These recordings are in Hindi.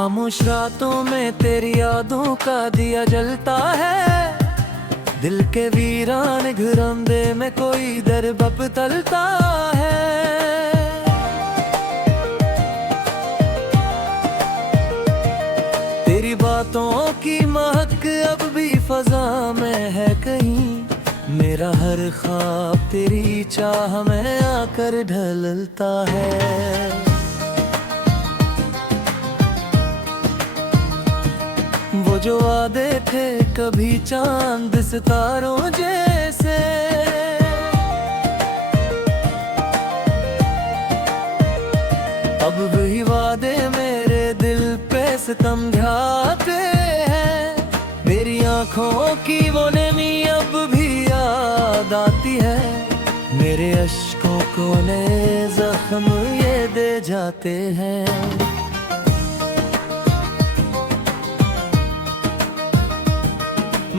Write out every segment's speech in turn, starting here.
खामोश रातों में तेरी यादों का दिया जलता है। दिल के वीरान घरौंदे में कोई दरबब तलता है। तेरी बातों की महक अब भी फजा में है कहीं। मेरा हर ख्वाब तेरी चाह में आकर ढलता है। वो जो वादे थे कभी चांद सितारों जैसे, अब वही वादे मेरे दिल पे सितम ढाते हैं। मेरी आँखों की वो नमी अब भी याद आती है। मेरे अश्कों को नए जख्म ये दे जाते हैं।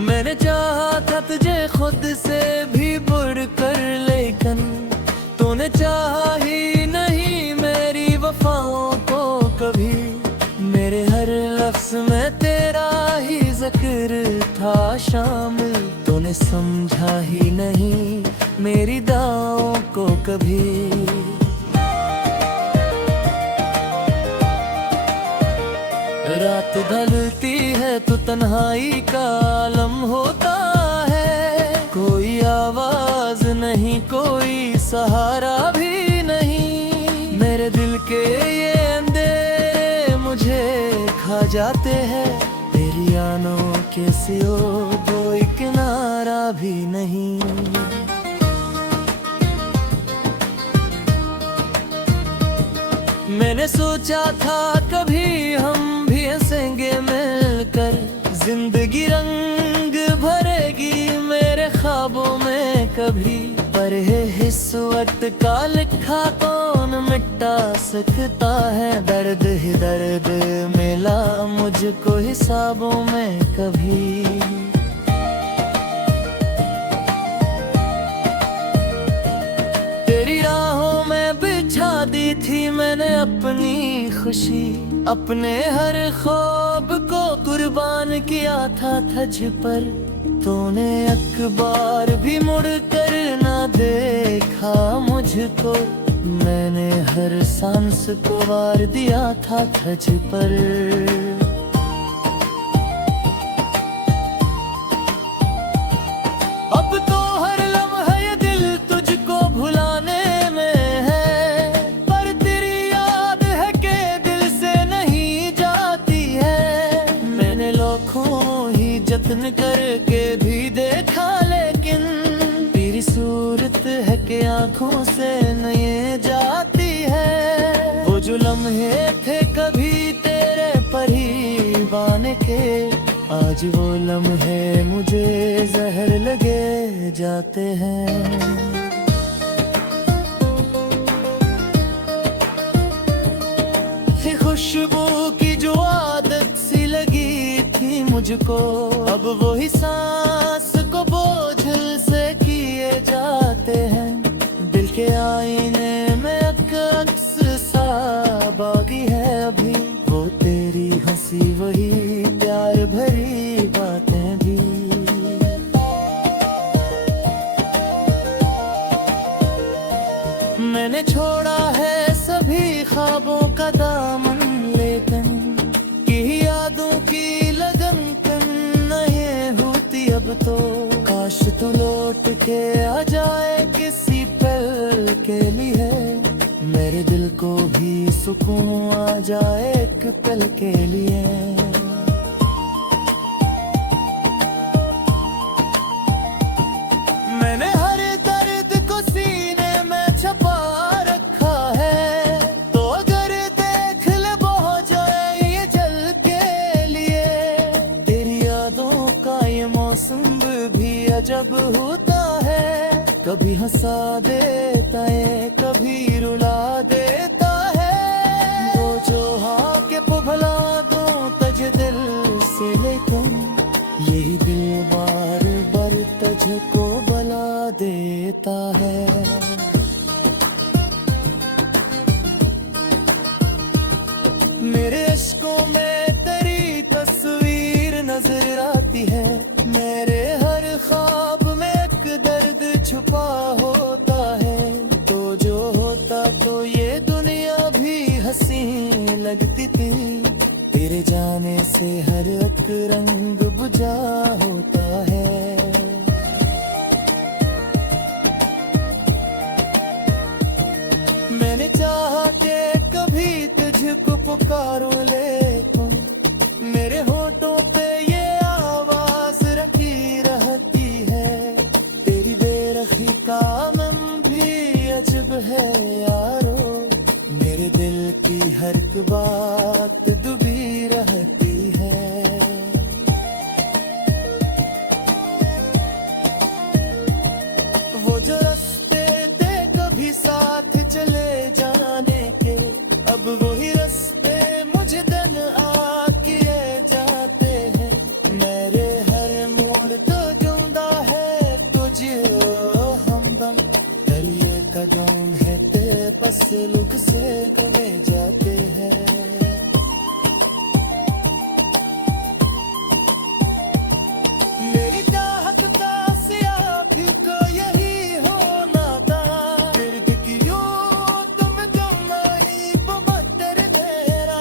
मैंने चाहा था तुझे खुद से भी बढ़कर, लेकिन तूने चाहा ही नहीं मेरी वफाओं को कभी। मेरे हर लफ्ज़ में तेरा ही जिक्र था शामिल, तूने समझा ही नहीं मेरी दुआओं को कभी। रात ढलती है तो तन्हाई का आलम होता है। कोई आवाज नहीं, कोई सहारा भी नहीं। मेरे दिल के ये अंधेरे मुझे खा जाते हैं। तेरी आनों के सियो कोई किनारा भी नहीं। मैंने सोचा था कभी हम भी हंसेंगे मिलकर, जिंदगी रंग भरेगी मेरे ख्वाबों में कभी। पर है हिस्सत का लिखा कौन मिटा सकता है। दर्द ही दर्द मिला मुझको हिसाबों में कभी। तेरी राहों में बिछा दी थी मैंने अपनी खुशी, अपने हर ख्वाब को कुर्बान किया था तुझ पर। तूने एक बार भी मुड़ कर ना देखा मुझको। मैंने हर सांस को वार दिया था तुझ पर। अब तो हर लम्हा ये दिल तुझको भुलाने में है, पर तेरी याद है कि दिल से नहीं जाती है। मैंने लाखों ही जत्न करके भी देखा, लेकिन तेरी सूरत है कि आंखों से नहीं जाती है। वो जो लम्हे थे कभी तेरे परवाने के, आज वो लम्हे मुझे जहर लगे जाते हैं। खुशबू की जो आदत सी लगी थी मुझको, अब वो ही सांस को बोझल से किए जाते हैं। दिल के आईने में अक्स सा बागी है अभी, वो तेरी हंसी वही प्यार भरी बातें भी। मैंने छोड़ा है सभी ख्वाबों का दामन, लेकिन की यादों की लगन कन नहीं होती अब तो। काश तू लौट के आ जाए किसी पल के लिए, मेरे दिल को भी सुकून आ जाए एक पल के लिए। मैंने हर दर्द को सीने में छपा रखा है, तो अगर देख ले बहुत जाए ये जल के लिए। तेरी यादों का ये मौसम भी अजब होता है, कभी हंसा देता है कभी रुला देता है। वो जो के भला दो तज दिल से, लेकिन यही दिल बार बार तुझको बला देता है। मेरे इश्कों में नजर आती है। मेरे हर ख्वाब में एक दर्द छुपा होता है। तो जो होता तो ये दुनिया भी हंसी लगती थी। तेरे जाने से हर एक रंग बुझा होता है। मैंने चाहा कि कभी तुझको पुकारूं, लेकिन मेरे होठों पे ये आवाज रखी रहती है। तेरी बेरखी का मन भी अजब है यारो। मेरे दिल की हर एक बात डूबी रहती है। वो जो रास्ते थे कभी साथ चले जाने के, अब वही रास्ते मुझे तन्हा किए जाते हैं। मेरे हर मोड़ तो ढूंढा है तुझे हमदम। दरिए कदम है तेरे पास लुक से गले जाते हैं। मेरी चाहत का सियाह को यही होना था। फिर भी क्यों तुम नहीं बदर तेरा।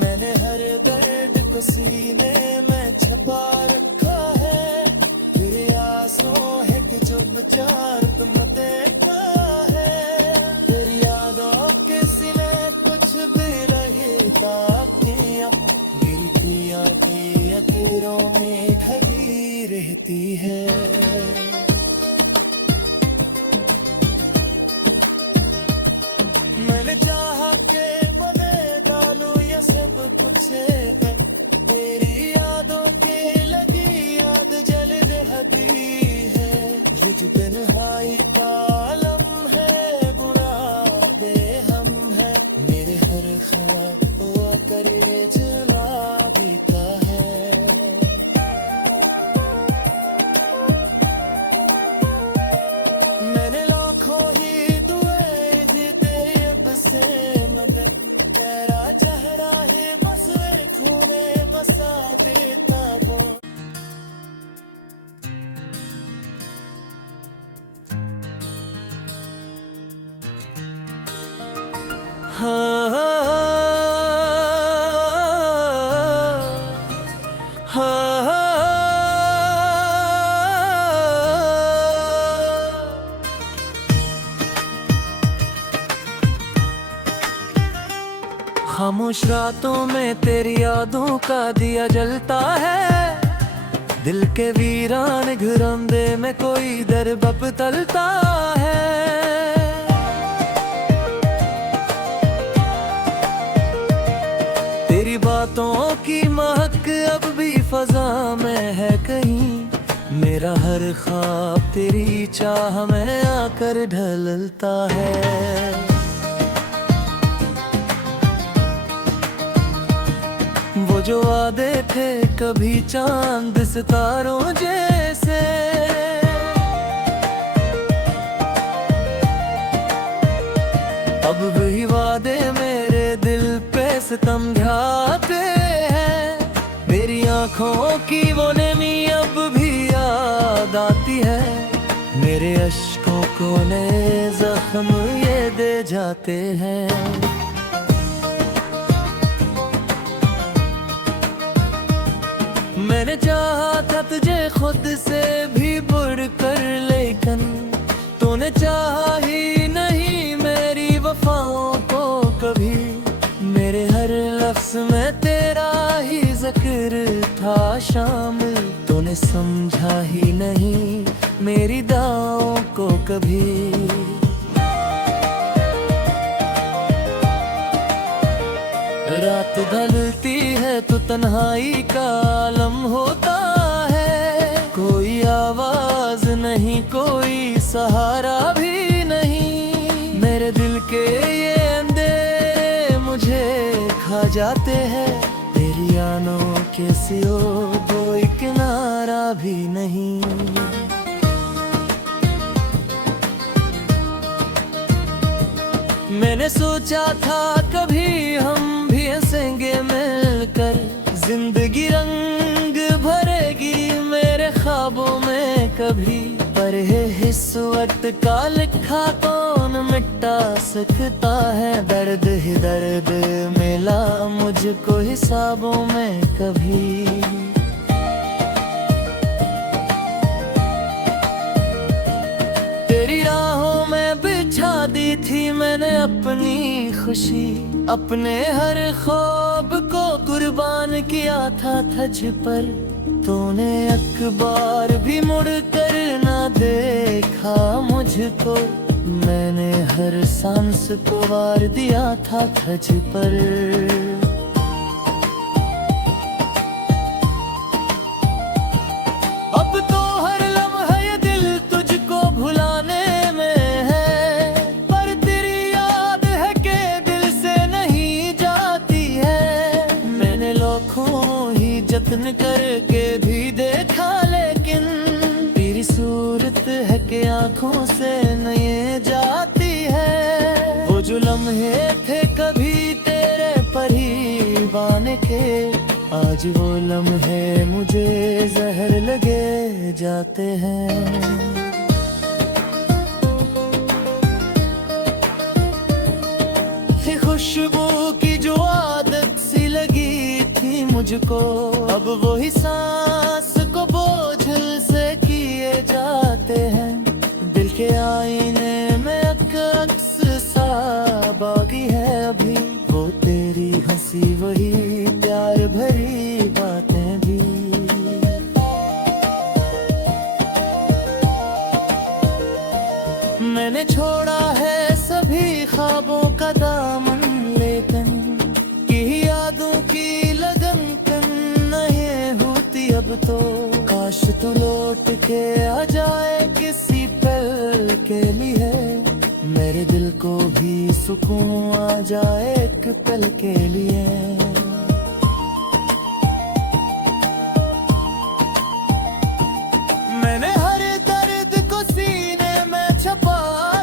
मैंने हर दर्द को सीने में छुपा रखा है। तेरे आंसुओं है कि चुपचाप तुम देखा है। तेरी यादों के सीने कुछ भी रहता किया। मेरी पिया की अखीरों में खड़ी रहती है। मैंने चाहा के बने डालू ये सब कुछ है। तेरी यादों की लगी याद जल रहती है। ये जो तन्हाई का आलम है बुरा बेहम है। मेरे हर ख्वाब हुआ करे जला बीता है। मैंने लाखों ही दुआएं दी तेरी अब से मदद। तेरा चेहरा है बस खूने बसा देता वो। हाँ हाँ खामोश रातों में तेरी यादों का दिया जलता है। दिल के वीरान घरौंदे में कोई दरबप तलता है। तेरी बातों की महक अब भी फजा में है कहीं। मेरा हर ख्वाब तेरी चाह में आकर ढलता है। वो जो वादे थे कभी चांद सितारों जैसे, अब वही वादे मेरे दिल पे सितम ढाते हैं। मेरी आंखों की वो नमी अब भी याद आती है। मेरे अश्कों को नए जख्म ये दे जाते हैं। मैंने चाहा था तुझे खुद से भी बढ़कर, लेकिन तूने चाहा ही नहीं मेरी वफाओं को कभी। मेरे हर लफ्ज़ में तेरा ही जिक्र था शामिल। तूने समझा ही नहीं मेरी दुआओं को कभी। रात ढलती है तो तन्हाई का आलम होता है। कोई आवाज नहीं, कोई सहारा भी नहीं। मेरे दिल के ये अंधेरे मुझे खा जाते हैं। तेरी आनों के सियो कोई किनारा भी नहीं। मैंने सोचा था कभी हम भी हंसेंगे मिलकर। जिंदगी रंग ख्वाबों में कभी, पर है इस वक्त का लिखा कौन मिटा सकता है। दर्द ही दर्द मिला मुझको हिसाबों में कभी। तेरी राहों में बिछा दी थी मैंने अपनी खुशी, अपने हर ख्वाब को कुर्बान किया था तुझ पर। तूने एक बार भी मुड़ कर ना देखा मुझको, मैंने हर सांस को वार दिया था तुझ पर। अब तो हर लम्हा ये दिल तुझको भुलाने में है, पर तेरी याद है कि दिल से नहीं जाती है। मैंने लाखों ही जत्न करके भी देखा, लेकिन तेरी सूरत है कि आंखों से नहीं जाती है। वो जो लम्हे थे कभी तेरे परवाने के, आज वो लम्हे मुझे जहर लगे जाते हैं। खुशबू की जो आदत सी लगी थी मुझको, अब वही सांस को बोझल से किए जाते हैं। दिल के आईने में अक्स सा बागी है अभी, वो तेरी हंसी वही प्यार भरी बातें भी। मैंने छोड़ा है सभी ख्वाबों का दामन, लेकिन की यादों की लगन कन नहीं होती अब तो। काश तू लौट के आ जाए किसी पल के लिए, मेरे दिल को भी सुकून आ जाए एक पल के लिए। मैंने हर दर्द को सीने में छपा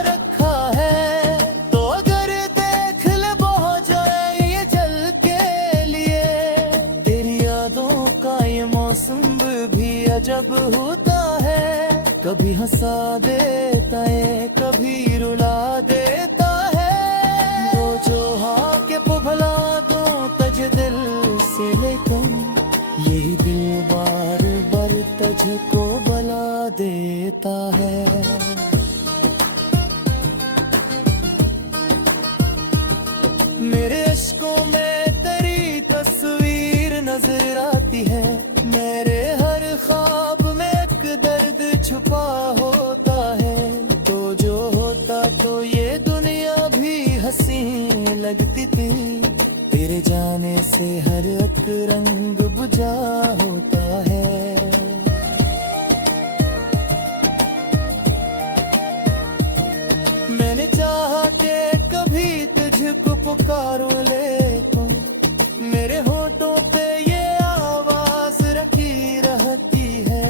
रखा है, तो अगर देख ले बहुत जाए ये जल के लिए। तेरी यादों का ये मौसम भी अजब होता है, कभी हंसा देता है कभी रुला देता है। वो जो के भला दो तज दिल से, लेकिन यही दिल बार बार तुझको बला देता है। मेरे इश्कों में तेरी तस्वीर नजर आती है, मेरे हर ख्वाब में एक दर्द छुपा होता है। तो जो होता तो ये दुनिया भी हंसी लगती थी, तेरे जाने से हर एक रंग बुझा होता है। मैंने चाहा कि कभी तुझको पुकारूं, लेकिन मेरे होठों पे ये आवाज रखी रहती है।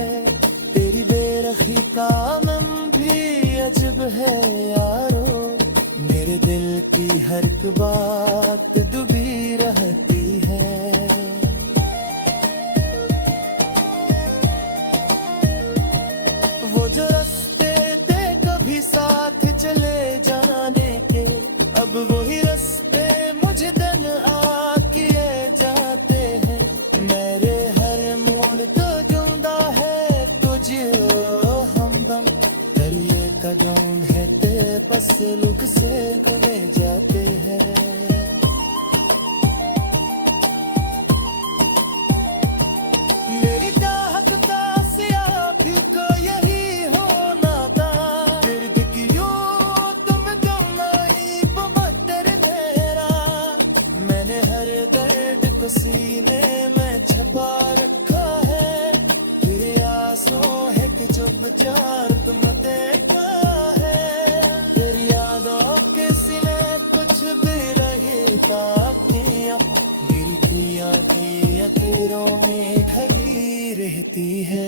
तेरी बेरखी का मन भी अजब है यारो, मेरे दिल की हर एक बात डूबी रहती है। वो जो रास्ते थे कभी साथ चले जाने के, अब वही रास्ते मुझे तन्हा किए जाते हैं। मेरे हर मोड़ तो ढूंढा है तुझे हमदम, दरिए का गम है तेरे पास लुक से गए जाते हैं। मेरी चाहत का सियाह को यही होना था, दर्द की यूं तुम नहीं बदर मेरा। मैंने हर दर्द को सीने में छपा रखा है, तेरे आंसू है कि चुपचाप तुम देखा है। तेरी यादों के सिने कुछ भी रहता किया, मेरी दुनिया की अखीरों में खड़ी रहती है।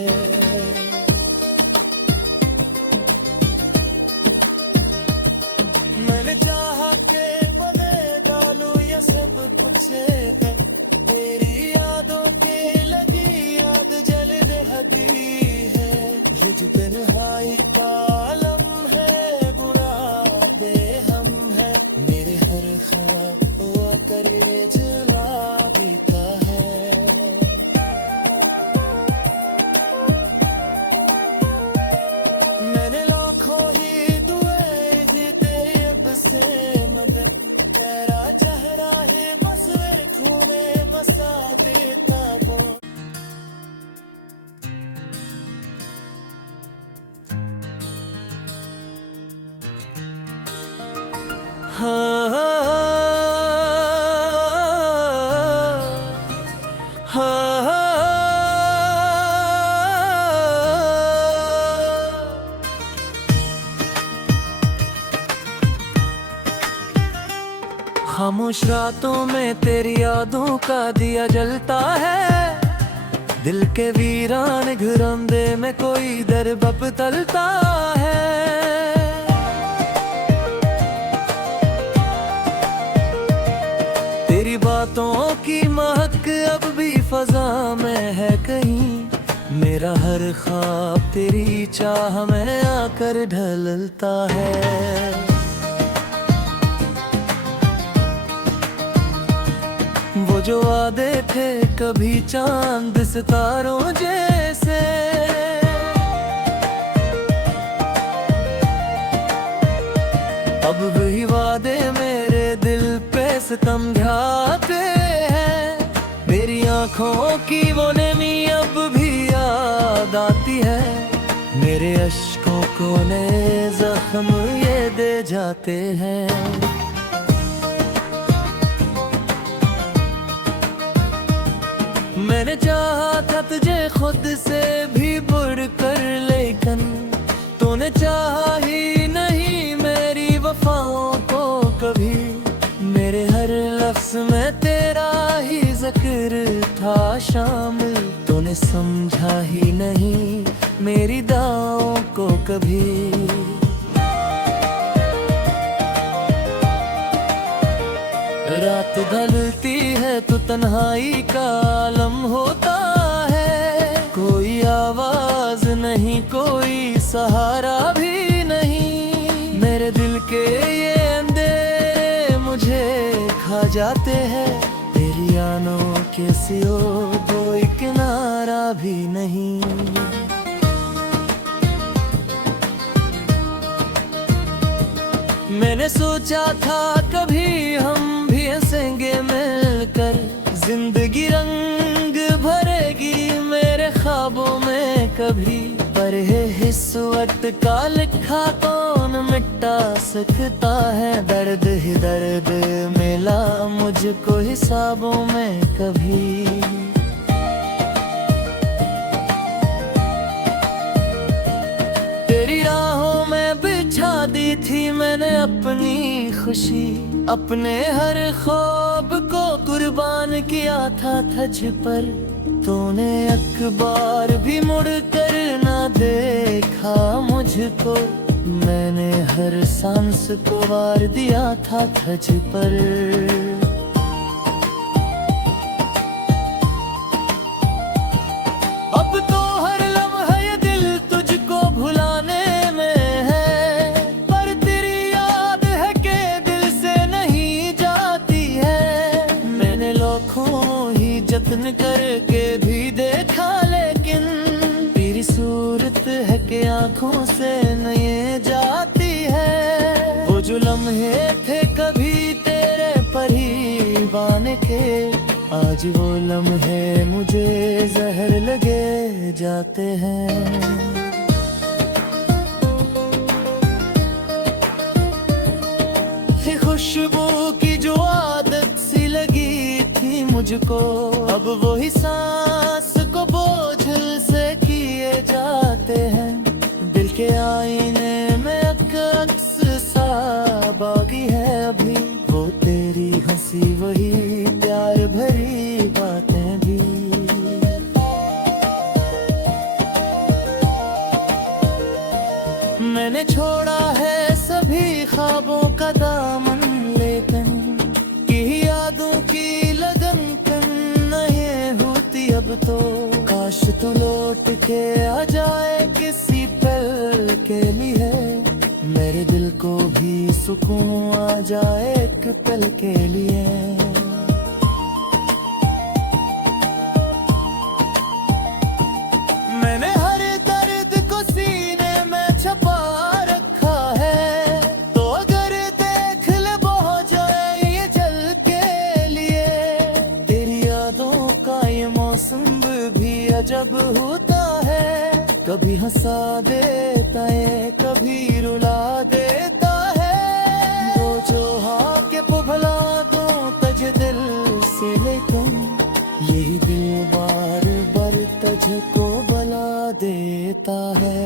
मैंने चाहा के बने डालू ये सब कुछ है, तेरी यादों की लगी याद जल रहती है। ये जो तन्हाई का आलम है, बुरा दे हम है, मेरे हर ख्वाब हुआ करे जला बीता है। मैंने लाखों ही दुए जीते अब से मदद, चेहरा चेहरा है बस खूने मसा देता वो। हाँ हाँ खामोश रातों में तेरी यादों का दिया जलता है, दिल के वीरान घरौंदे में कोई दर बपतलता है। तेरी बातों की महक अब भी फजा में है कहीं, मेरा हर ख्वाब तेरी चाह में आकर ढलता है। वो जो वादे थे कभी चांद सितारों जैसे, अब वही वादे मेरे दिल पे सितम ढाते हैं। मेरी आंखों की वो नमी अब भी याद आती है, मेरे अश्कों को नए जख्म ये दे जाते हैं। मैंने चाहा था तुझे खुद से भी बढ़कर, लेकिन तूने चाहा ही नहीं मेरी वफाओं को कभी। मेरे हर लफ्ज़ में तेरा ही जिक्र था शामिल, तूने समझा ही नहीं मेरी दुआओं को कभी। रात ढलती है तो तन्हाई का आलम होता है, कोई आवाज नहीं कोई सहारा भी नहीं। मेरे दिल के ये अंधेरे मुझे खा जाते हैं, तेरी आनों के सियो कोई किनारा भी नहीं। मैंने सोचा था कभी हम भी हंसेंगे मिलकर, जिंदगी रंग भरेगी मेरे ख्वाबों में कभी। पर है इस वक्त का लिखा कौन मिटा सकता है, दर्द ही दर्द मिला मुझको हिसाबों में कभी। तेरी राहों में बिछा दी थी मैंने अपनी खुशी, अपने हर ख्वाब को कुर्बान किया था तुझ पर। तूने एक बार भी मुड़ कर ना देखा मुझको, मैंने हर सांस को वार दिया था तुझ पर। अब तो हर लम्हा ये दिल तुझको भुलाने में है, पर तेरी याद है कि दिल से नहीं जाती है। मैंने लाखों ही जत्न करके भी देखा, लेकिन तेरी सूरत है कि आंखों से नहीं जाती है। वो जो लम्हे थे कभी तेरे परवाने के, आज वो लम्हे मुझे जहर लगे जाते हैं। खुशबू की जो आदत सी लगी थी मुझको, अब वही सांस को बोझल से किए जाते हैं। दिल के आईने में अक्स सा बागी है अभी, वो तेरी हंसी वही प्यार भरी बातें भी। मैंने छोड़ा है सभी ख्वाबों का दामन, लेकिन की यादों की लगन कन नहीं होती अब तो। काश तू लौट के आ जाए किसी सुकून आ जाए एक पल के लिए। मैंने हर दर्द को सीने में छुपा रखा है, तो अगर देख ले बहुत जाए ये जल के लिए। तेरी यादों का ये मौसम भी अजब होता है, कभी हंसा देता है कभी रुला देता है। वो जो हाके भला दो तज दिल से लेकिन यही दिल बार बार तुझको बला देता है।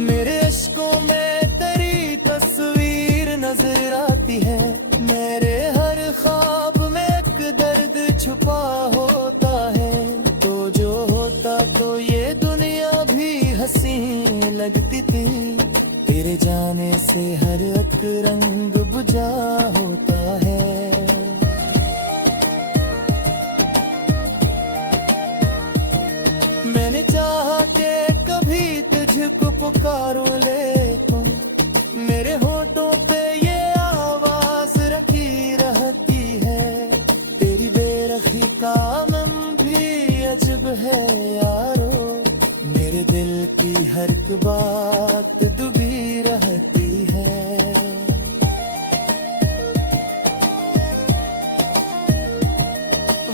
मेरे इश्कों में तेरी तस्वीर नजर आती है, मेरे हर ख्वाब में एक दर्द छुपा होता है। तो जो होता तो ये दुनिया भी हंसी लगती थी, तेरे जाने से हर एक रंग बुझा होता है। मैंने चाहा कि कभी तुझको पुकारूं लेकिन मेरे होठों पे ये आवाज रखी रहती है। तेरी बेरखी का मन भी अजब है यारो, मेरे दिल की हर एक बात डूबी रहती है।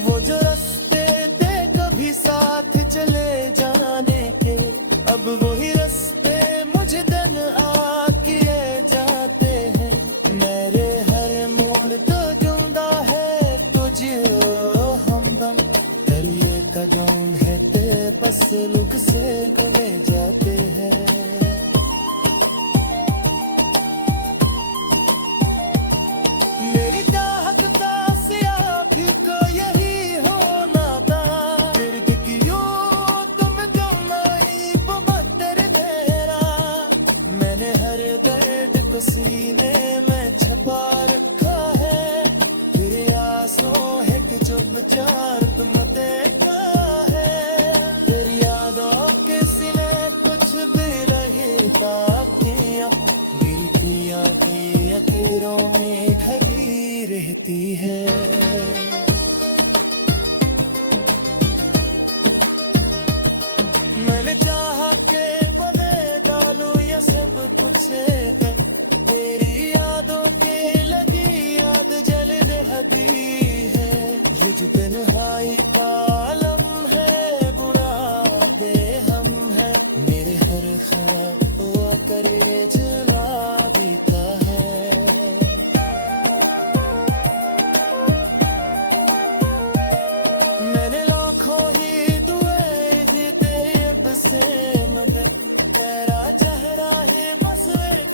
वो जो रास्ते थे कभी साथ चले जाने के, अब वही रास्ते मुझे तन्हा किए जाते हैं। मेरे हर मोड़ तो जिंदा है तुझे हमदम, दरिए का जौन है तेरे पास लुक से गले जाते हैं। मेरी चाहत का सियाह को यही होना था, दर्द की यूं तुम जमाई बदर मेरा। मैंने हर दर्द को सीने में छुपा रखा है, तेरे आंसुओं है कि चुपचाप तुम देखा है। तेरी यादों के सिने कुछ भी रहता किया, मेरी पिया की अखीरों में खड़ी रहती है। मैंने चाहा के बने डालू ये सब कुछ है, तेरी यादों की लगी याद जल रहती है। ये जो तन्हाई का आलम है बुरा दे हम है, मेरे हर ख्वाब हुआ करे जला देता है। मैंने लाखों ही दुआएं दी तेरे से मदद, तेरा चेहरा है बस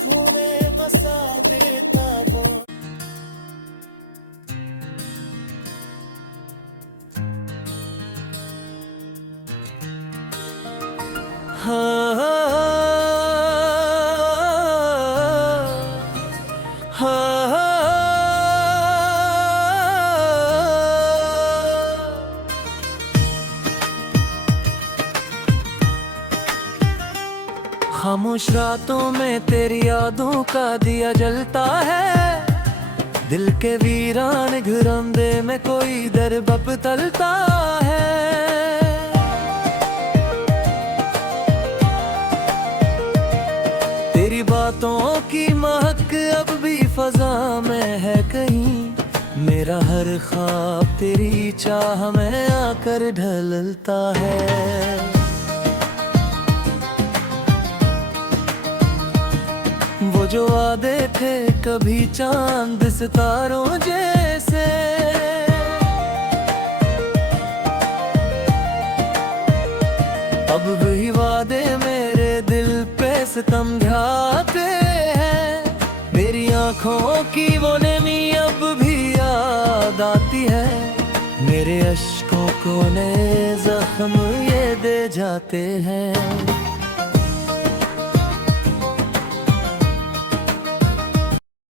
छूने बसा देता वो। हाँ खामोश रातों में तेरी यादों का दिया जलता है, दिल के वीरान घरंदे में कोई दरबब तलता है। तेरी बातों की महक अब भी फजा में है कहीं, मेरा हर ख्वाब तेरी चाह में आकर ढलता है। वो जो वादे थे कभी चांद सितारों जैसे, अब वही वादे मेरे दिल पे सितम ढाते हैं। मेरी आंखों की वो नमी अब भी याद आती है, मेरे अश्कों को नए जख्म ये दे जाते हैं।